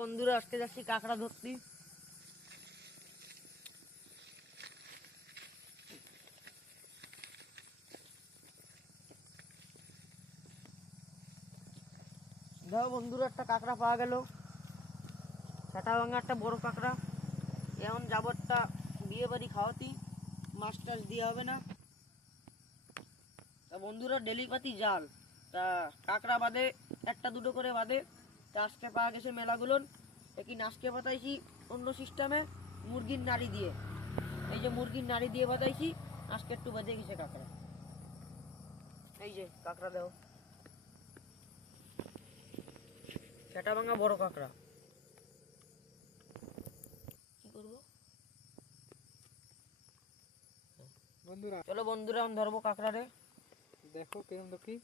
বন্ধুরা আজকে যাচ্ছি কাঁকড়া ধরতে। দেখো বন্ধুরা, একটা কাঁকড়া পাওয়া গেল, সেটা ভাঙা একটা বড় কাঁকড়া। এখন যাবো একটা বিয়ে বাড়ি খাওয়াতি, মাছ টাছ দিয়ে হবে না। তা বন্ধুরা ডেলি পাতি জাল, তা কাঁকড়া বাদে একটা দুটো করে বাদে। তা আজকে পাওয়া গেছে মেলাগুলোর। কি আজকে পাতাইছি অন্য সিস্টেমে, মুরগির নাড়ি দিয়ে। এই যে মুরগির নাড়ি দিয়ে বাতাইছি, আজকে একটু বেঁধে গেছে কাঁকড়া। এই যে কাঁকড়া দেও, সেটা ভাঙা বড় কাঁকড়া। কি করবো বন্ধুরা? চলো বন্ধুরা, আমি ধরবো কাঁকড়া রে। দেখো কিরম দেখি,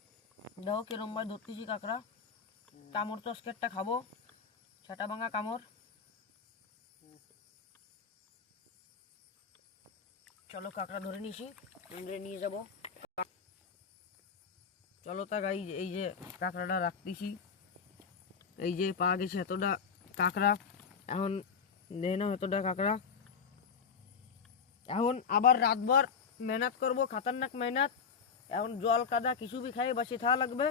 দেখো কিরম ভাই ধরতেছি কাঁকড়া। কামড় তো আজকে একটা খাবো, সেটা ভাঙা কামড়। চলো কাঁকড়া ধরে নিছি, নিয়ে যাব। চলো তা গাই, এই যে কাঁকড়াটা রাখতেছি। এই যে পাওয়া গেছে এতটা কাঁকড়া। এখন দেখে নাও এতটা কাঁকড়া। এখন আবার রাতভর মেহনত করব, খাতারনাক মেহনত। এখন জল কাদা কিছু বি খাই বাসে থাকা লাগবে।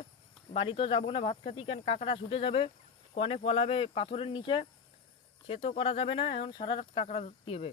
বাড়িতেও যাবো না ভাত খাতি, কেন কাঁকড়া ছুটে যাবে, কনে পলাবে পাথরের নিচে, সে তো করা যাবে না। এখন সারা রাত কাঁকড়া ধরতে হবে।